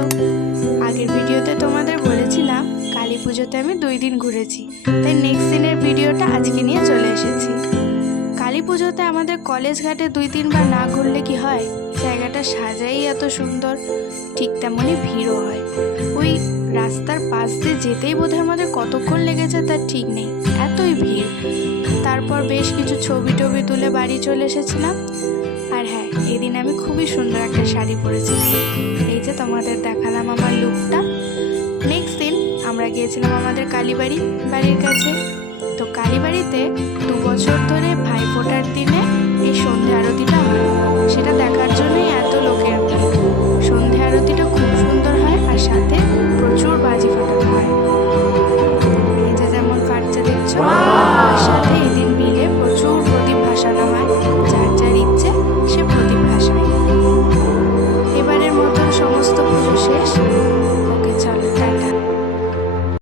Hello, আগের ভিডিওতে তোমাদের বলেছিলাম কালী পুজোতে আমি 2 দিন ঘুরেছি, তাই নেক্সট দিনের ভিডিওটা আজকে নিয়ে চলে এসেছি। কালী পুজোতে আমাদের কলেজ ঘাটে 2-3 বার না ঘুরলে কি হয়, জায়গাটা সাজাই এত সুন্দর, ঠিক তেমনই ভিড়ও হয়। ওই রাস্তার পাশ দিয়ে যেতেই বোধহয় আমাদের কতক্ষণ লেগেছে তার ঠিক নেই, এতই ভিড়। তারপর বেশ কিছু ছবি টবি তুলে বাড়ি চলে এসেছিলাম। আর হ্যাঁ, এদিন আমি খুবই সুন্দর একটা শাড়ি পরেছিলাম, এই যে তোমাদের দেখালাম আমার লুকটা। নেক্সট দিন আমরা গিয়েছিলাম আমাদের বাড়ির কাছে। তো কালীবাড়িতে 2 বছর ধরে ভাইফোঁটার দিনে এই সন্ধে আরতিটা হয়, সেটা দেখার জন্যই এত লোকের ভিড়। সন্ধে আরতি